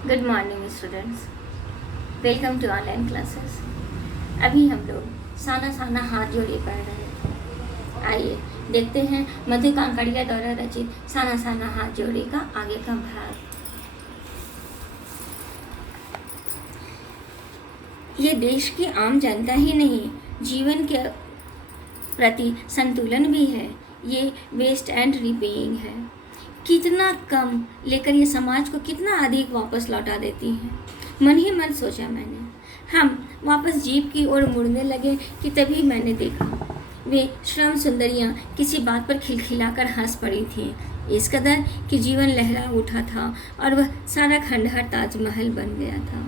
Good morning students, welcome to online classes. अभी हम लोग साना साना हाथ जोड़े पढ़ रहे थे। आइए देखते हैं मधु कांकड़िया द्वारा रचित साना साना हाथ जोड़े का आगे का भाग। ये देश की आम जनता ही नहीं, जीवन के प्रति संतुलन भी है। ये वेस्ट एंड रिपेइंग है। कितना कम लेकर ये समाज को कितना अधिक वापस लौटा देती है। मन ही मन सोचा मैंने। हम वापस जीप की ओर मुड़ने लगे कि तभी मैंने देखा वे श्रम सुंदरियां किसी बात पर खिलखिलाकर हंस पड़ी थीं। इस कदर कि जीवन लहरा उठा था और वह सारा खंडहर ताजमहल बन गया था।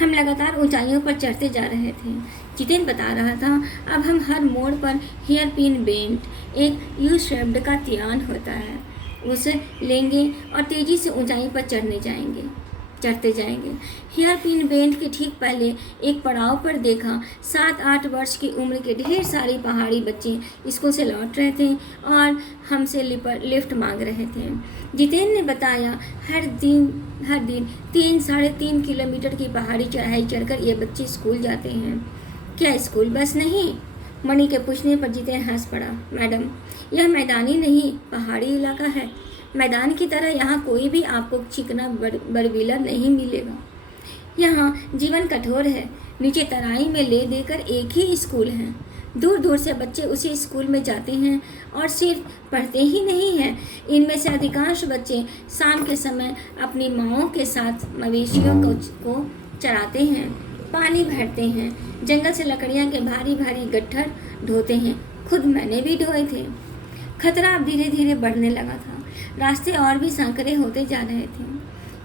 हम लगातार ऊंचाइयों पर चढ़ते जा रहे थे। जितेन बता रहा था, अब हम हर मोड़ पर हेयर पिन बेंट एक यू शेप्ड का त्यान होता है, उसे लेंगे और तेज़ी से ऊंचाई पर चढ़ते जाएंगे। हेयर पिन बेंट के ठीक पहले एक पड़ाव पर देखा 7-8 वर्ष की उम्र के ढेर सारे पहाड़ी बच्चे स्कूल से लौट रहे थे और हमसे लिफ्ट मांग रहे थे। जितेन ने बताया, हर दिन 3-3.5 किलोमीटर की पहाड़ी चढ़ाई चढ़कर ये बच्चे स्कूल जाते हैं। क्या स्कूल बस नहीं? मणि के पूछने पर जितेन हंस पड़ा। मैडम, यह मैदानी नहीं पहाड़ी इलाका है। मैदान की तरह यहाँ कोई भी आपको चिकना बरबीला नहीं मिलेगा। यहाँ जीवन कठोर है। नीचे तराई में ले देकर एक ही स्कूल है। दूर दूर से बच्चे उसी स्कूल में जाते हैं और सिर्फ पढ़ते ही नहीं हैं। इनमें से अधिकांश बच्चे शाम के समय अपनी माँओं के साथ मवेशियों को चराते हैं, पानी भरते हैं, जंगल से लकड़ियाँ के भारी भारी गट्ठर ढोते हैं। खुद मैंने भी ढोए थे। खतरा अब धीरे धीरे बढ़ने लगा था। रास्ते और भी सांकरे होते जा रहे थे।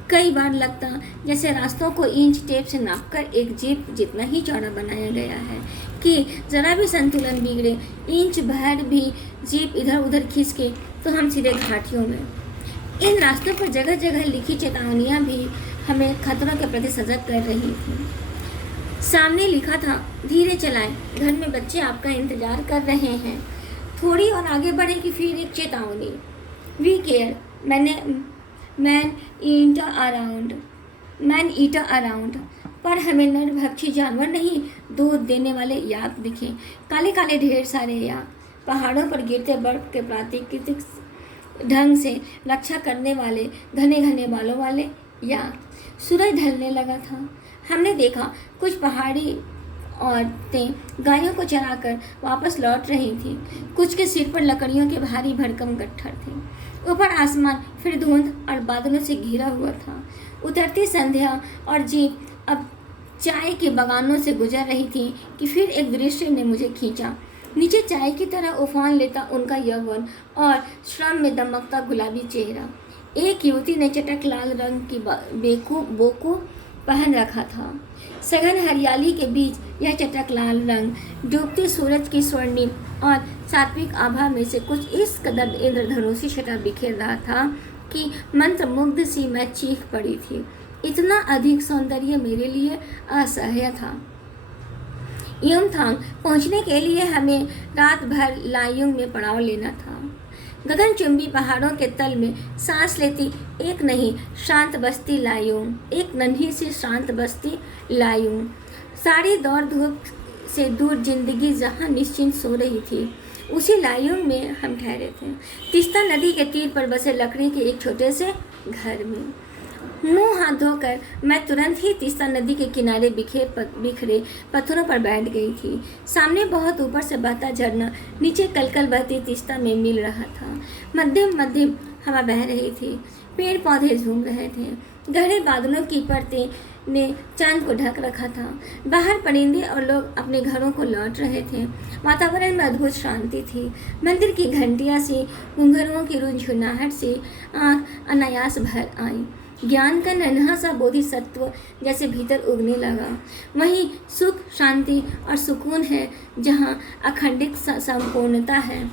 कई बार लगता जैसे रास्तों को इंच टेप से नापकर एक जीप जितना ही चौड़ा बनाया गया है कि जरा भी संतुलन बिगड़े, इंच भर भी जीप इधर उधर खिसके तो हम सीधे घाटियों में। इन रास्तों पर जगह जगह लिखी चेतावनियाँ भी हमें खतरों के प्रति सजग कर रही थी। सामने लिखा था, धीरे चलाएं, घर में बच्चे आपका इंतजार कर रहे हैं। थोड़ी और आगे बढ़े कि फिर एक चेतावनी, we care, man eater around. पर हमें नरभक्षी जानवर नहीं, दूध देने वाले याक दिखे। काले काले ढेर सारे याक, पहाड़ों पर गिरते बर्फ के प्राकृतिक ढंग से रक्षा करने वाले घने घने बालों वाले याक। सूरज ढलने लगा था। हमने देखा कुछ पहाड़ी औरतें गायों को चराकर वापस लौट रही थीं। कुछ के सिर पर लकड़ियों के भारी भरकम गट्ठर थे। ऊपर आसमान फिर धुंध और बादलों से घिरा हुआ था। उतरती संध्या और जीप अब चाय के बगानों से गुजर रही थी कि फिर एक दृश्य ने मुझे खींचा। नीचे चाय की तरह उफान लेता उनका यौवन और श्रम में दमकता गुलाबी चेहरा। एक युवती ने चटक लाल रंग की बोकू पहन रखा था। सघन हरियाली के बीच यह चटक लाल रंग डूबते सूरज की स्वर्णिम और सात्विक आभा में से कुछ इस कदर इंद्रधनुषी छटा बिखेर रहा था कि मंत्रमुग्ध सी मैं चीख पड़ी थी। इतना अधिक सौंदर्य मेरे लिए असह्य था। युमथांग पहुंचने के लिए हमें रात भर लायुंग में पड़ाव लेना था। गगनचुंबी पहाड़ों के तल में सांस लेती एक नहीं शांत बस्ती लायुंग, एक नन्ही सी शांत बस्ती लायुंग। सारी दौड़ धूप से दूर जिंदगी जहाँ निश्चिंत सो रही थी, उसी लायुंग में हम ठहरे थे। तीस्ता नदी के तीर पर बसे लकड़ी के एक छोटे से घर में। मुंह हाथ धोकर मैं तुरंत ही तीस्ता नदी के किनारे बिखरे पत्थरों पर बैठ गई थी। सामने बहुत ऊपर से बहता झरना नीचे कलकल बहती तीस्ता में मिल रहा था। मध्यम मध्यम हवा बह रही थी। पेड़ पौधे झूम रहे थे। गहरे बादलों की परतें ने चांद को ढक रखा था। बाहर परिंदे और लोग अपने घरों को लौट रहे थे। वातावरण में अद्भुत शांति थी। मंदिर की घंटियाँ से घुंघरुओं की रुझुनाहट से आँख अनायास भर आई। ज्ञान का नन्हा सा बोधिसत्व जैसे भीतर उगने लगा। वहीं सुख, शांति और सुकून है जहाँ अखंडित संपूर्णता है।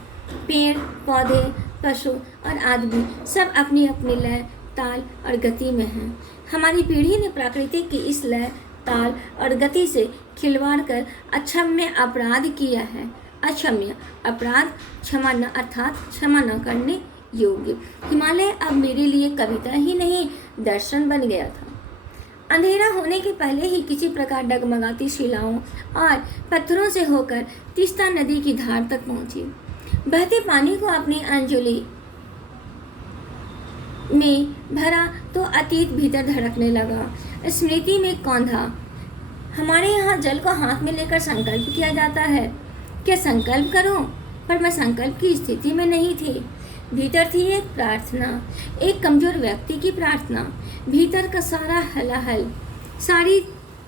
पेड़ पौधे, पशु और आदमी सब अपनी अपनी लय, ताल और गति में हैं। हमारी पीढ़ी ने प्रकृति की इस लय, ताल और गति से खिलवाड़ कर अक्षम्य अपराध किया है। अक्षम्य अपराध क्षमा न अर्थात क्षमा न करने योग्य। हिमालय अब मेरे लिए कविता ही नहीं दर्शन बन गया था। अंधेरा होने के पहले ही किसी प्रकार डगमगाती शिलाओं और पत्थरों से होकर तीस्ता नदी की धार तक पहुंची। बहते पानी को अपनी अंजलि में भरा तो अतीत भीतर धड़कने लगा, स्मृति में कौंधा। हमारे यहाँ जल को हाथ में लेकर संकल्प किया जाता है। क्या संकल्प करो? पर मैं संकल्प की स्थिति में नहीं थी। भीतर थी एक प्रार्थना, एक कमजोर व्यक्ति की प्रार्थना। भीतर का सारा हलाहल, सारी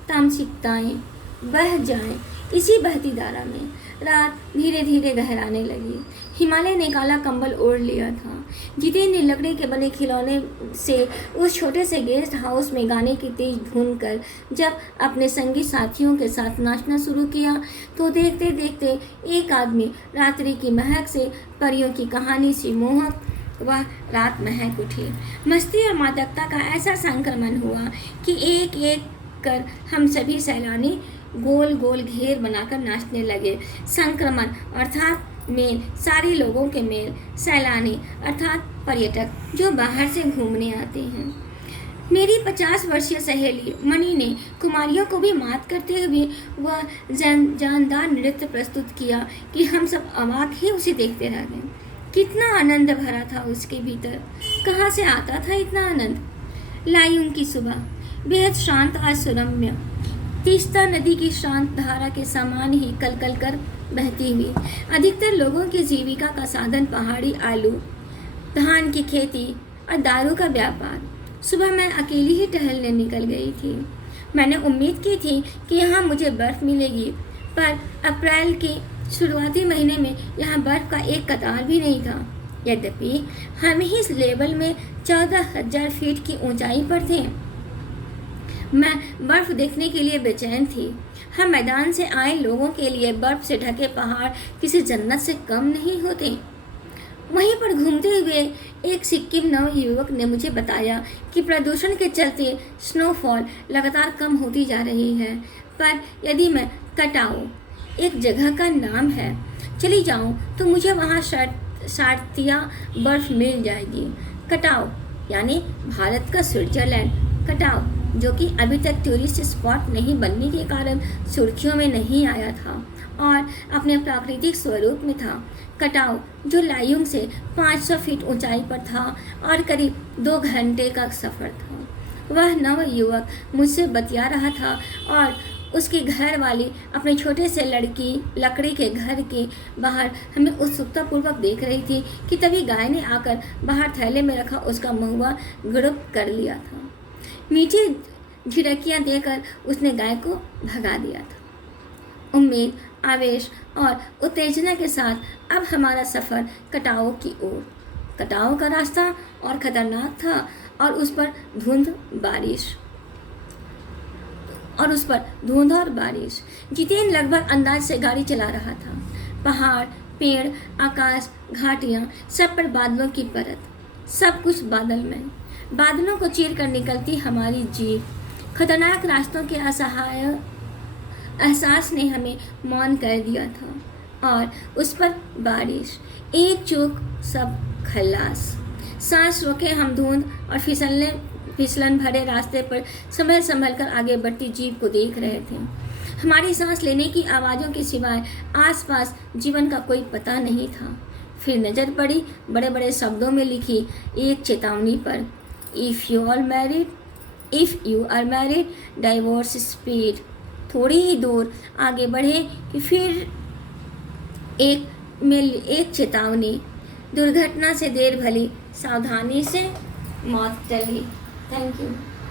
तामसिकताएं बह जाएं इसी बहती धारा में। रात धीरे धीरे गहराने लगी। हिमालय ने काला कंबल ओढ़ लिया था। जितेन ने लकड़ी के बने खिलौने से उस छोटे से गेस्ट हाउस में गाने की तेज धुन कर जब अपने संगी साथियों के साथ नाचना शुरू किया तो देखते देखते एक आदमी रात्रि की महक से परियों की कहानी सी मोहक वह रात महक उठी। मस्ती और मादकता का ऐसा संक्रमण हुआ कि एक एक कर हम सभी सैलानी गोल गोल घेर बनाकर नाचने लगे। संक्रमण अर्थात मेल, सारे लोगों के मेल, सैलानी अर्थात पर्यटक जो बाहर से घूमने आते हैं। मेरी 50 वर्षीय सहेली मणि ने कुमारियों को भी मात करते हुए वह जानदार नृत्य प्रस्तुत किया कि हम सब अवाक ही उसे देखते रह गए। कितना आनंद भरा था उसके भीतर, कहाँ से आता था इतना आनंद। लायुंग की सुबह बेहद शांत और सुरम्य, तीस्ता नदी की शांत धारा के समान ही कलकल कर बहती हुई। अधिकतर लोगों की जीविका का साधन पहाड़ी आलू, धान की खेती और दारू का व्यापार। सुबह मैं अकेली ही टहलने निकल गई थी। मैंने उम्मीद की थी कि यहाँ मुझे बर्फ़ मिलेगी, पर अप्रैल के शुरुआती महीने में यहाँ बर्फ़ का एक कतार भी नहीं था। यद्यपि हम ही इस लेवल में 14,000 फीट की ऊंचाई पर थे। मैं बर्फ़ देखने के लिए बेचैन थी। हम मैदान से आए लोगों के लिए बर्फ़ से ढके पहाड़ किसी जन्नत से कम नहीं होते। वहीं पर घूमते हुए एक सिक्किम नव युवक ने मुझे बताया कि प्रदूषण के चलते स्नोफॉल लगातार कम होती जा रही है, पर यदि मैं कटाओ, एक जगह का नाम है, चली जाऊं तो मुझे वहां शार्तिया बर्फ़ मिल जाएगी। कटाओ यानी भारत का स्विट्ज़रलैंड। कटाओ जो कि अभी तक टूरिस्ट स्पॉट नहीं बनने के कारण सुर्खियों में नहीं आया था और अपने प्राकृतिक स्वरूप में था। कटाओ जो लायुंग से 500 फीट ऊंचाई पर था और करीब 2 घंटे का सफ़र था। वह नव युवक मुझसे बतिया रहा था और उसकी घर वाली अपने छोटे से लकड़ी के घर के बाहर हमें उत्सुकतापूर्वक देख रही थी कि तभी गाय ने आकर बाहर थैले में रखा उसका महुआ गुड़ुप कर लिया था। मीठी झिड़कियाँ देकर उसने गाय को भगा दिया था। उम्मीद, आवेश और उत्तेजना के साथ अब हमारा सफ़र कटाओ की ओर। कटाओ का रास्ता और खतरनाक था और उस पर धुंध और बारिश। जितेन लगभग अंदाज से गाड़ी चला रहा था। पहाड़, पेड़, आकाश, घाटियाँ, सब पर बादलों की परत, सब कुछ बादल में। बादलों को चीर कर निकलती हमारी जीप। खतरनाक रास्तों के असहाय एहसास ने हमें मौन कर दिया था और उस पर बारिश, एक चूक सब खल्लास। सांस रोके हम धुंध और फिसलन भरे रास्ते पर संभल कर आगे बढ़ती जीप को देख रहे थे। हमारी सांस लेने की आवाज़ों के सिवाय आसपास जीवन का कोई पता नहीं था। फिर नज़र पड़ी बड़े बड़े शब्दों में लिखी एक चेतावनी पर, if you are married divorce speed. थोड़ी ही दूर आगे बढ़े कि फिर एक चेतावनी, दुर्घटना से देर भली, सावधानी से मौत टली। Thank you.